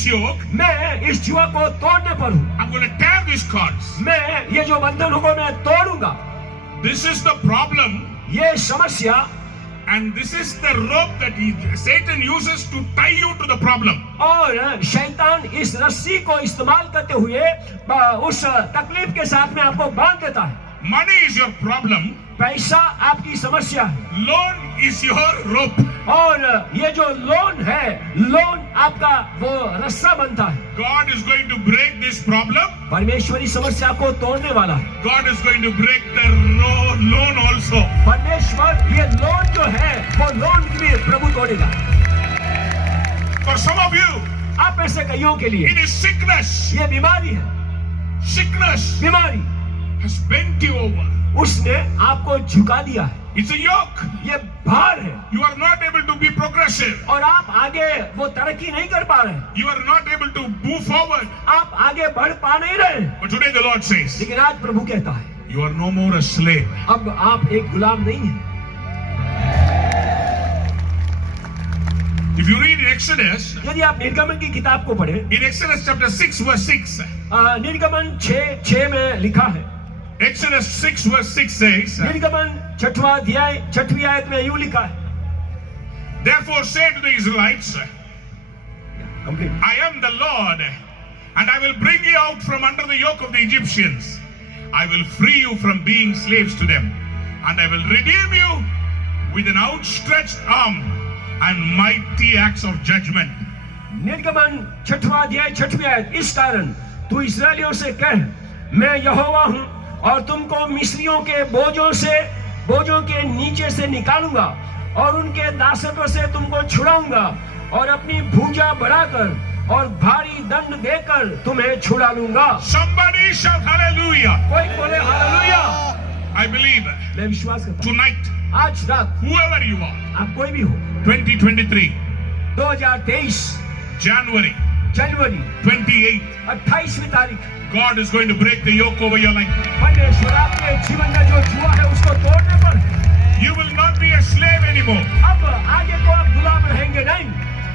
this yoke. मैं इस जुआ को तोड़ने पर हूँ। I'm going to tear these cords. मैं ये जो बंधन को मैं तोड़ूंगा। This is the problem. ये समस्या, And this is the rope that Satan uses to tie you to the problem. और शैतान इस रस्सी को इस्तेमाल करते हुए उस तकलीफ के साथ में आपको बांध देता है। Money is your problem. पैसा आपकी समस्या है। Loan is your rope. और ये जो लोन है, लोन आपका वो रस्सा बनता है। God is going to break this problem. परमेश्वरी समस्या को तोड़ने वाला है। God is going to break the loan also. परमेश्वर ये लोन जो है वो लोन भी प्रभु तोड़ेगा। For some of you, आप में से कईयों के लिए it is sickness. ये बीमारी है। Sickness बीमारी has bent you over. उसने आपको झुका दिया है। It's a yoke. ये भार है। You are not able to be progressive. और आप आगे वो तरक्की नहीं कर पा रहे। You are not able to move forward. आप आगे बढ़ पा नहीं रहे। But today the Lord says, लेकिन आज प्रभु कहता है, you are no more a slave. अब आप एक गुलाम नहीं हैं। If you read in Exodus, यदि आप निर्गमन की किताब को पढ़ें, in Exodus chapter 6 verse 6, निर्गमन 6 में लिखा है। Exodus 6 verse 6 says, निर्गमन 6वां अध्याय 6वीं आयत में यूं लिखा है, therefore say to the Israelites, complete, I am the Lord, and I will bring you out from under the yoke of the Egyptians. I will free you from being slaves to them, and I will redeem you with an outstretched arm and mighty acts of judgment. निर्गमन 6वां अध्याय 6वीं आयत, इस कारण तू इस्राएलियों से कह, मैं यहोवा हूँ और तुमको मिस्रियों के बोझों के नीचे से निकालूंगा और उनके दासत्व से तुमको छुड़ाऊंगा और अपनी भुजा बढ़ाकर और भारी दंड देकर तुम्हें छुड़ा लूंगा। Somebody shout hallelujah. कोई बोले हालेलुया। I believe मैं विश्वास करता हूँ, tonight, आज रात whoever you are, आप कोई भी हो, 2023, 2023 January जनवरी 28, 28वीं तारीख, God is going to break the yoke over your life. परमेश्वर आपके जीवन में जो जुआ है उसको तोड़ने पर You will not be a slave anymore. अब आगे को आप गुलाम रहेंगे नहीं।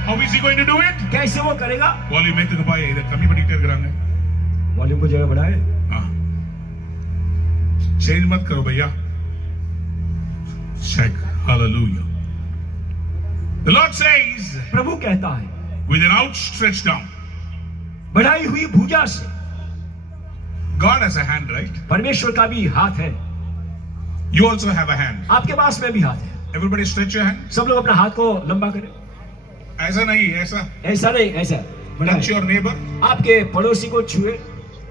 How is he going to do it? कैसे वो करेगा? Volume में तो कपाए इधर कमी बड़ी टेर करांगे। वॉल्यूम को जगह बढ़ाए। हाँ। Change मत करो भैया। Check. Hallelujah. The Lord says, प्रभु कहता है, with an outstretched arm. बढ़ाई हुई भुजा से। God has a hand, right? परमेश्वर का भी हाथ है। You also have a hand. आपके पास में भी हाथ है। Everybody stretch your hand. सब लोग अपना हाथ को लंबा करें। ऐसा नहीं, ऐसा. ऐसा नहीं, ऐसा Touch your neighbor. आपके पड़ोसी को छुए,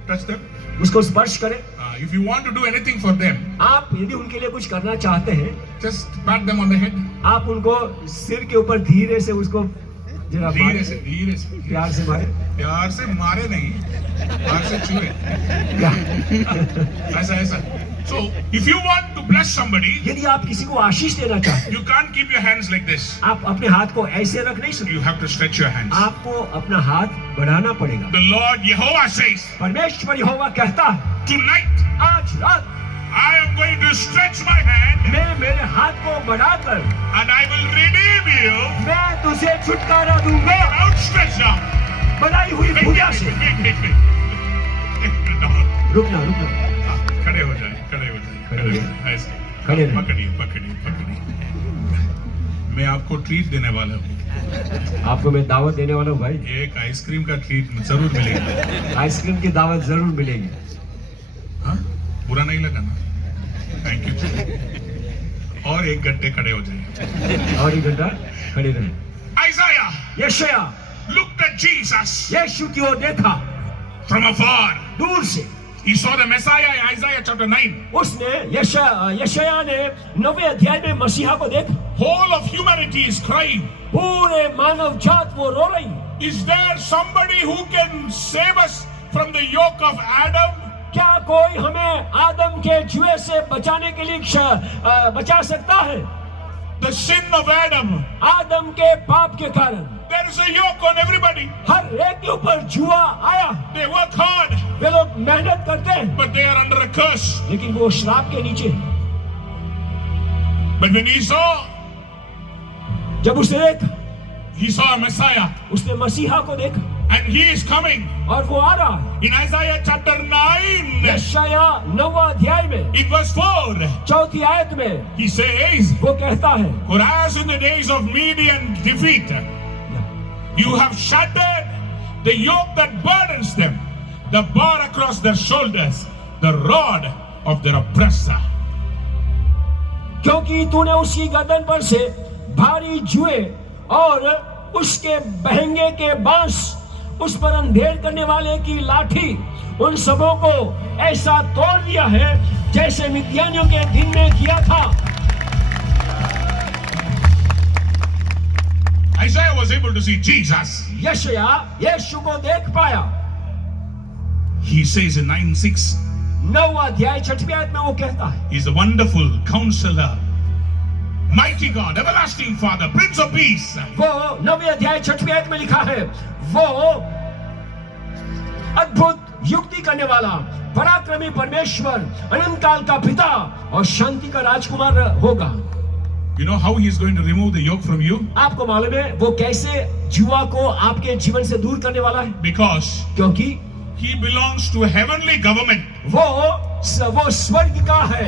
Touch them. उसको स्पर्श करें। If you want to do anything for them, आप यदि उनके लिए कुछ करना चाहते हैं, just pat them on the head. आप उनको सिर के ऊपर धीरे से उसको जरा धीरे से प्यार से मारे। प्यार से मारे नहीं, प्यार से छुए। ऐसा। So, if you want to bless somebody, यदि आप किसी को आशीष देना चाहते हैं, you can't keep your hands like this. आप अपने हाथ को ऐसे रख नहीं सकते। You have to stretch your hands. आपको अपना हाथ बढ़ाना पड़ेगा। The Lord Jehovah says, परमेश्वर यहोवा कहता है, tonight, आज रात I am going to stretch my hand, मैं मेरे हाथ को बढ़ाकर and I will redeem you. मैं तुझे छुटकारा दूंगा। Outstretched arm. बढ़ाई हुई भुजा से। रुकना। खड़े हो जाए। ऐसे खड़े रहे। पकड़िए। मैं आपको ट्रीट देने वाला हूँ। आपको मैं दावत देने वाला हूँ भाई। एक आइसक्रीम का ट्रीट जरूर मिलेगा। आइसक्रीम की दावत जरूर मिलेगी। हाँ, बुरा नहीं लगा ना? Thank you. और एक घंटे खड़े हो जाइए। और एक घंटा खड़े रहे। Isaiah यशाया looked at Jesus यीशु की ओर देखा from afar. दूर से। He saw the Messiah in Isaiah chapter 9. उसने यशाया ने 9वें अध्याय में मसीहा को देखा। Whole of humanity is crying. पूरे मानव जात वो रो रही। Is there somebody who can save us from the yoke of Adam? क्या कोई हमें आदम के जुए से बचाने के लिए बचा सकता है? The sin of Adam. आदम के पाप के कारण There is a yoke on everybody. हर एक के ऊपर जुआ आया। They work hard, वे लोग मेहनत करते हैं, but they are under a curse. लेकिन वो श्राप के नीचे। But when he saw जब उसने देखा, a Messiah, उसने मसीहा को देखा, And he is coming. और वो आ रहा है। In Isaiah chapter 9, यशाया 9वां अध्याय में in verse 4, 4th आयत में he says, वो कहता है, for as in the days of Midian defeat, you have shattered the yoke that burdens them, the bar across their shoulders, the rod of their oppressor. क्योंकि तूने उसकी गर्दन पर से भारी जुए और उसके बहंगे के बांस, उस पर अंधेर करने वाले की लाठी, उन सबों को ऐसा तोड़ दिया है जैसे मिद्यानियों के दिन में किया था। Isaiah was able to see Jesus. यशाया यीशु को देख पाया। He says in 9:6, 9वां अध्याय 6वीं आयत में वो कहता है, He's a wonderful counselor, mighty God, everlasting Father, Prince of Peace. वो 9वें अध्याय 6वीं आयत में लिखा है, वो अद्भुत युक्ति करने वाला, पराक्रमी परमेश्वर, अनंत काल का पिता और शांति का राजकुमार होगा। You know how he is going to remove the yoke from you? आपको मालूम है वो कैसे जुआ को आपके जीवन से दूर करने वाला है? Because क्योंकि he belongs to a heavenly government. वो स्वर्ग का है।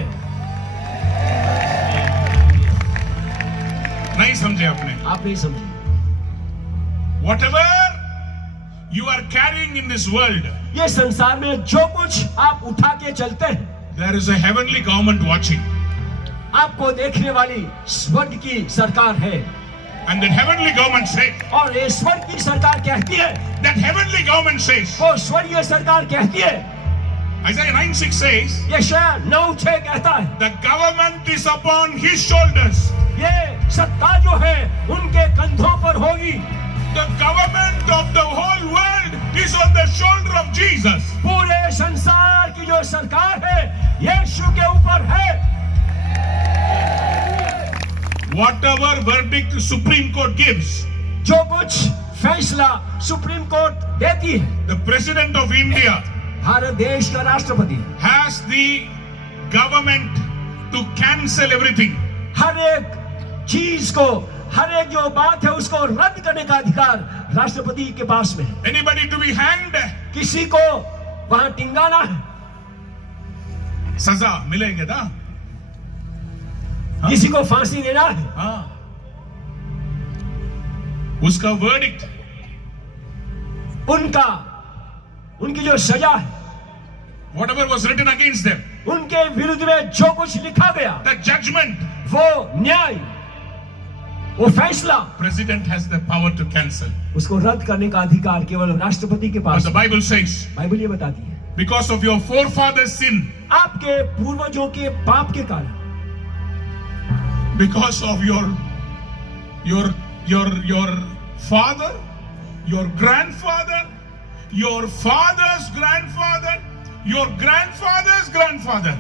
नहीं समझे आपने? आप नहीं समझे। Whatever you are carrying in this world, ये संसार में जो कुछ आप उठा के चलते हैं, there is a heavenly government watching. आपको देखने वाली स्वर्ग की सरकार है। And that heavenly government says, और ये स्वर्ग की सरकार कहती है, that heavenly government says, वो स्वर्गीय सरकार कहती है, Isaiah 9:6 says, यशाया 9:6 कहता है, the government is upon his shoulders. ये सत्ता जो है उनके कंधों पर होगी। The government of the whole world is on the shoulder of Jesus. पूरे संसार की जो सरकार है यीशु के ऊपर है। Whatever verdict the Supreme Court gives, जो कुछ फैसला सुप्रीम कोर्ट देती है, the President of India Bharat देश का राष्ट्रपति has the government to cancel everything. हर एक चीज को, हर एक जो बात है उसको रद्द करने का अधिकार राष्ट्रपति के पास में है। Anybody to be hanged, किसी को वहां टिंगाना है, सजा मिलेंगे ना? हाँ? किसी को फांसी देना है, हाँ, उसका verdict, उनकी जो सजा है, whatever was written against them, उनके विरुद्ध में जो कुछ लिखा गया, the judgment, वो न्याय, वो फैसला, President has the power to cancel. उसको रद्द करने का अधिकार केवल राष्ट्रपति के But पास the है। Bible says, बाइबल ये बताती है, because of your forefathers' sin, आपके पूर्वजों के पाप के कारण, because of your father, your grandfather, your father's grandfather, your grandfather's grandfather,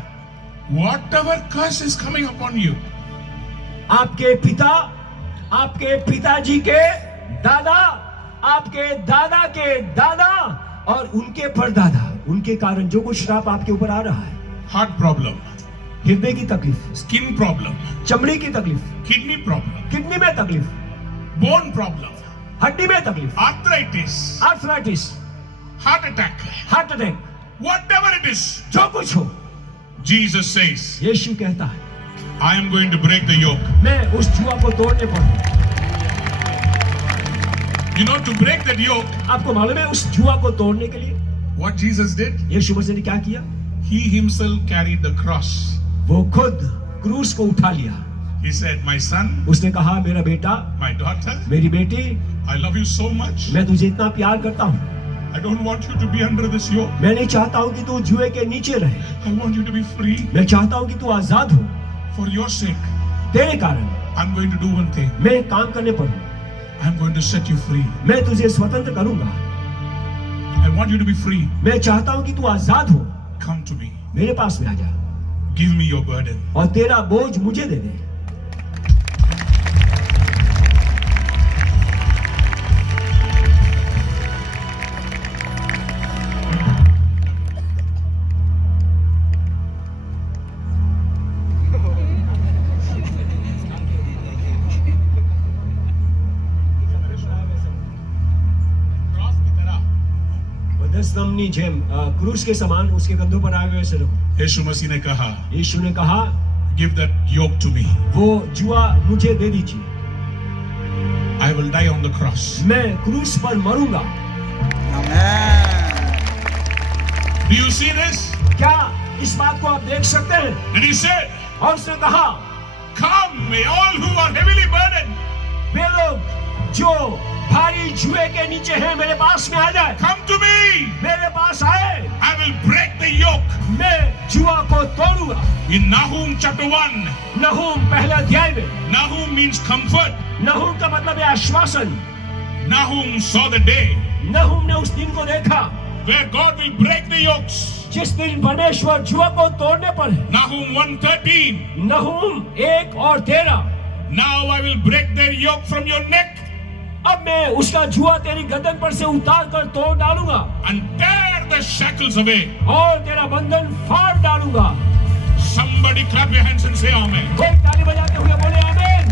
whatever curse is coming upon you, आपके पिता, आपके पिताजी के दादा, आपके दादा के दादा और उनके परदादा, उनके कारण जो कुछ श्राप आपके ऊपर आ रहा है, heart problem, हृदय की तकलीफ, skin problem, चमड़ी की तकलीफ, kidney problem, किडनी में तकलीफ, bone problem, हड्डी में तकलीफ, arthritis, arthritis, heart attack, heart attack, whatever it is, जो कुछ हो, Jesus says, यीशु कहता है, I am going to break the yoke. मैं उस जुआ को तोड़ने पर हूं। You know, to break that yoke, आपको मालूम है उस जुआ को तोड़ने के लिए what Jesus did? यीशु मसीह ने क्या किया? He himself carried the cross. वो खुद क्रूस को उठा लिया। He said, my son, उसने कहा, मेरा बेटा, my daughter, मेरी बेटी, I love you so much. मैं तुझे इतना प्यार करता हूँ। I don't want you to be under this yoke. मैं नहीं चाहता हूँ कि तू जुए के नीचे रहे। I want you to be free. मैं चाहता हूँ कि तू आजाद हो। For your sake, तेरे कारण I'm going to do one thing. मैं एक काम करने पर हूँ। I'm going to set you free. मैं तुझे स्वतंत्र करूंगा। I want you to be free. मैं चाहता हूँ कि तू आजाद हो। Come to me. मेरे पास में आ जा Give me your burden. और तेरा बोझ मुझे दे दे। Cross की तरह આસનમની જેમ ક્રૂસ કે સમાન उसके कंधों पर आए हुए से रखो। यीशु मसीह ने कहा, यीशु ने कहा, give that yoke to me. वो जुआ मुझे दे दीजिए, I will die on the cross. मैं क्रूस पर मरूंगा। Do you see this? क्या इस बात को आप देख सकते हैं? And he said, और उसने कहा, come, may all who are heavily burdened, वे लोग जो भारी जुए के नीचे हैं मेरे पास में आ जाए। come to me. मेरे पास आए, I will break the yoke. मैं जुआ को तोड़ूंगा। In Nahum chapter 1, नहूम पहले अध्याय में, Nahum means comfort. नहूम का मतलब है आश्वासन। Nahum saw the day नहूम ने उस दिन को देखा where God will break the yokes. जिस दिन परमेश्वर जुआ को तोड़ने पर है। Nahum 1:13. नहूम 1 और 13। Now I will break their yoke from your neck अब मैं उसका जुआ तेरी गर्दन पर से उतार कर तोड़ डालूंगा and tear the shackles away. और तेरा बंधन फाड़ डालूंगा। Somebody clap your hands and say amen. कोई ताली बजाते हुए बोले आमीन।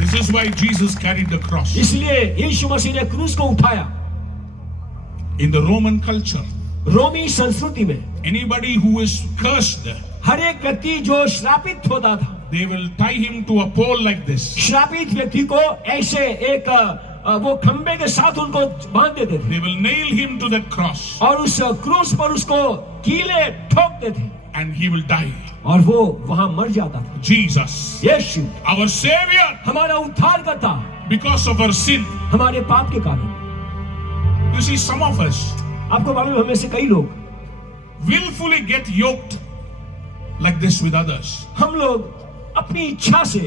This is why Jesus carried the cross. इसलिए यीशु मसीह ने क्रूस को उठाया। In the Roman culture, रोमी संस्कृति में anybody who is cursed, हर एक व्यक्ति जो श्रापित होता था, they will tie him to a pole like this. श्रापित व्यक्ति को ऐसे एक वो खंबे के साथ उनको बांध देते थे They will nail him to that cross और उस क्रूस पर उसको कीले ठोकते थे and he will die. और वो वहां मर जाता था। Jesus, यीशु our Savior, हमारा उद्धार करता because of our sin. हमारे पाप के कारण। You see, some of us आपको मालूम है, हमें से कई लोग willfully get yoked like this with others. हम लोग अपनी इच्छा से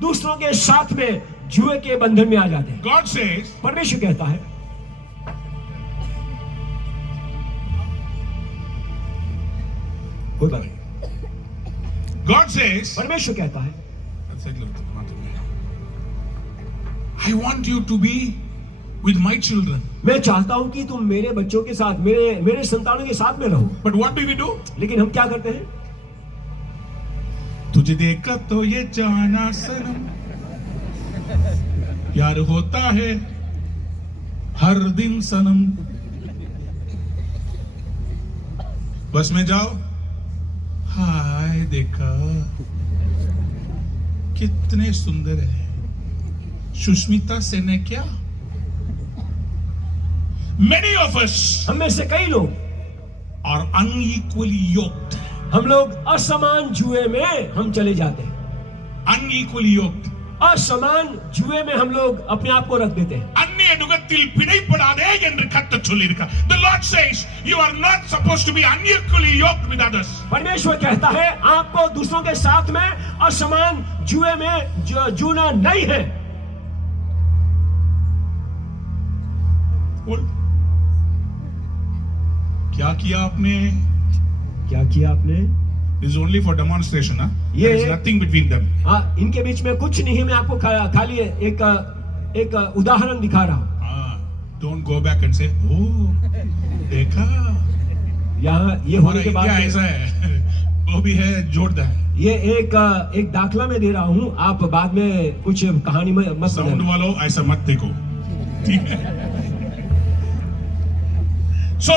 दूसरों के साथ में जुए के बंधन में आ जाते हैं। God says, परमेश्वर कहता है, God says, परमेश्वर कहता है, I want you to be with my children. मैं चाहता हूं कि तुम मेरे बच्चों के साथ, मेरे संतानों के साथ में रहो। But what do we do? लेकिन हम क्या करते हैं? तुझे देखा तो ये जाना सनम, प्यार होता है हर दिन सनम। बस में जाओ, हाय देखा कितने सुंदर है, सुष्मिता सेन है क्या। Many of us हम में से कई लोग are unequally yoked. हम लोग असमान जुए में हम चले जाते हैं। Unequally yoked. असमान जुए में हम लोग अपने आप को रख देते हैं। अन्य नुगத்தில் பிணைப்படாதே என்று கர்த்தர் சொல்லியிருக்கார். The Lord says you are not supposed to be unequally yoked with others. परमेश्वर कहता है आपको दूसरों के साथ में असमान जुए में जूना नहीं है। क्या किया आपने? क्या किया आपने? This is only for demonstration, huh? ये There is nothing between them. हाँ, इनके बीच में कुछ नहीं है। मैं आपको खाली एक उदाहरण दिखा रहा हूँ। Don't go back and say, oh, देखा। यहाँ ये होने के बाद ऐसा है, वो भी है जोरदार। ये एक दाखला में दे रहा हूँ, आप बाद में कुछ कहानी में मत साउंड वालों ऐसा मत देखो, ठीक है? So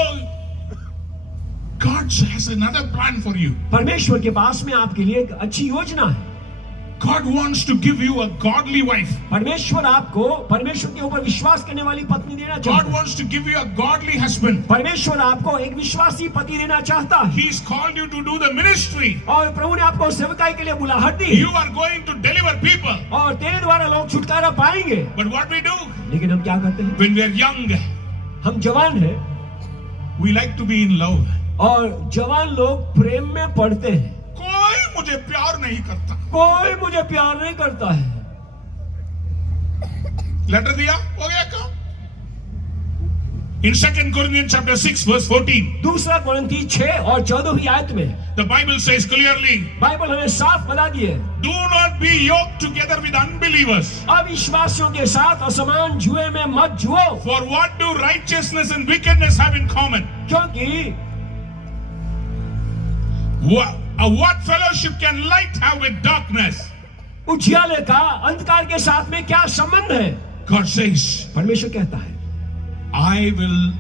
God has another plan for you. परमेश्वर के पास में आपके लिए एक अच्छी योजना है। God wants to give you a godly wife. परमेश्वर आपको परमेश्वर के ऊपर विश्वास करने वाली पत्नी देना चाहता God है। wants to give you a godly husband. परमेश्वर आपको एक विश्वासी पति देना चाहता है। He's called you to do the ministry. और प्रभु ने आपको सेवकाई के लिए बुलाहट दी। You are going to deliver people. और तेरे द्वारा लोग छुटकारा पाएंगे। But what we do? लेकिन हम क्या करते हैं? When we are young, हम जवान हैं we like to be in love. और जवान लोग प्रेम में पड़ते हैं। कोई मुझे प्यार नहीं करता, कोई मुझे प्यार नहीं करता है। लेटर दिया, हो गया काम। In 2 Corinthians chapter 6 verse 14, दूसरा कोरिन्थी 6 और 14वीं आयत में the Bible says clearly, Bible हमें साफ बता दी है, do not be yoked together with unbelievers. अविश्वासियों के साथ असमान जुए में मत जुओ। For what do righteousness and wickedness have in common? क्योंकि What fellowship can light have with darkness? उजियाले का अंधकार के साथ में क्या संबंध है? God says, परमेश्वर कहता है, I will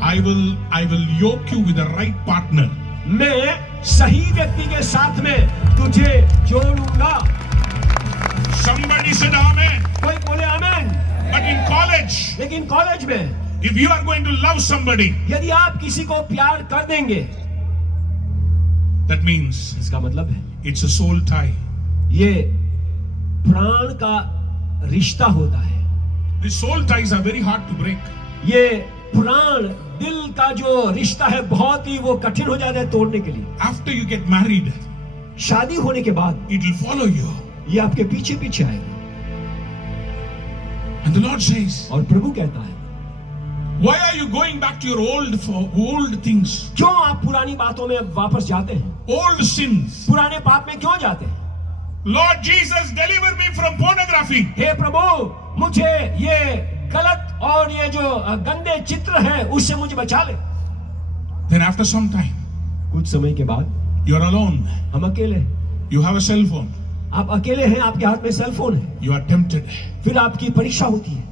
I will yoke you with the right partner. मैं सही व्यक्ति के साथ में तुझे जोड़ूंगा। Somebody said amen. कोई बोले आमेन। But in college, लेकिन कॉलेज में if you are going to love somebody, यदि आप किसी को प्यार कर देंगे, that means इसका मतलब है it's a soul tie. ये प्राण का रिश्ता होता है। The soul ties are very hard to break. ये प्राण दिल का जो रिश्ता है बहुत ही वो कठिन हो जाता है तोड़ने के लिए। After you get married, शादी होने के बाद it will follow you. ये आपके पीछे पीछे आएगा। And the Lord says, और प्रभु कहता है, why are you going back to your old things? क्यों आप पुरानी बातों में वापस जाते हैं? Old sins. पुराने पाप में क्यों जाते हैं? Lord Jesus, deliver me from pornography. हे प्रभु, मुझे ये गलत और ये जो गंदे चित्र हैं उससे मुझे बचा ले। Then after some time, कुछ समय के बाद you are alone. हम अकेले, You have a cell phone. आप अकेले हैं, आपके हाथ में सेल फोन है। You are tempted. फिर आपकी परीक्षा होती है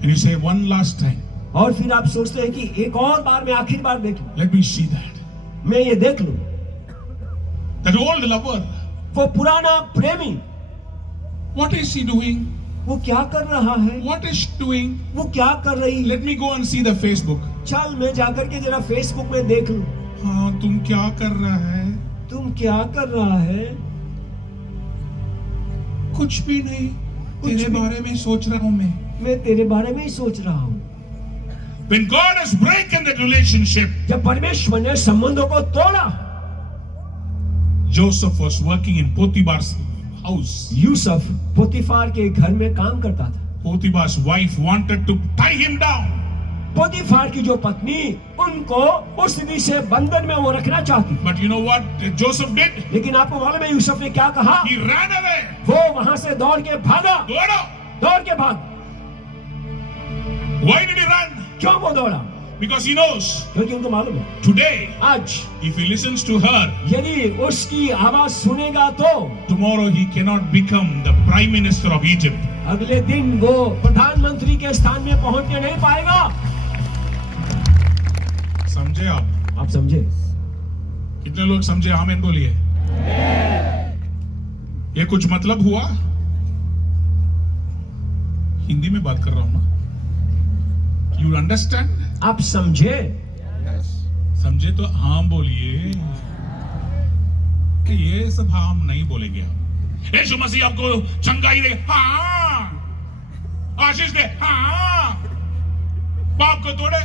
And you say, one last time, और फिर आप सोचते हैं कि एक और बार मैं आखिरी बार देख लूं, let me see that. मैं ये देख लूं। That old lover, वो पुराना प्रेमी, what is he doing? वो क्या कर रहा है? What is she doing? वो क्या कर रही है? Let me go and see the Facebook. चल मैं जाकर के जरा फेसबुक में देख लूं। हाँ, तुम क्या कर रहा है? तुम क्या कर रहा है? कुछ भी नहीं, कुछ तेरे भी। बारे में सोच रहा हूँ मैं तेरे बारे में ही सोच रहा हूँ। When God has broken that relationship, जब परमेश्वर ने संबंधों को तोड़ा, Joseph was working in Potiphar's house. Yusuf पोतीफार के घर में काम करता था। Potiphar's wife wanted to tie him down. पोतीफार की जो पत्नी उनको उस स्थिति से बंधन में वो रखना चाहती, But you know what Joseph did? लेकिन आपको मालूम है यूसुफ ने क्या कहा? He ran away. वो वहां से दौड़ के भागा, दौड़ो. दौड़ के भाग। Why did he run? क्यों वो दौड़ा? Because he knows क्योंकि उनको मालूम है today, आज if he listens to her, यदि उसकी आवाज सुनेगा तो tomorrow he cannot become the prime minister of Egypt. अगले दिन वो प्रधानमंत्री के स्थान में पहुंचने नहीं पाएगा। समझे आप? आप समझे? कितने लोग समझे? आमीन बोलिए। ये कुछ मतलब हुआ? हिंदी में बात कर रहा हूं ना। You understand? आप समझे? समझे तो हाँ बोलिए। ये सब हाँ हम नहीं बोलेंगे। यीशु मसीह आपको चंगाई दे, हाँ। आशीष दे, हाँ। पाप को तोड़े,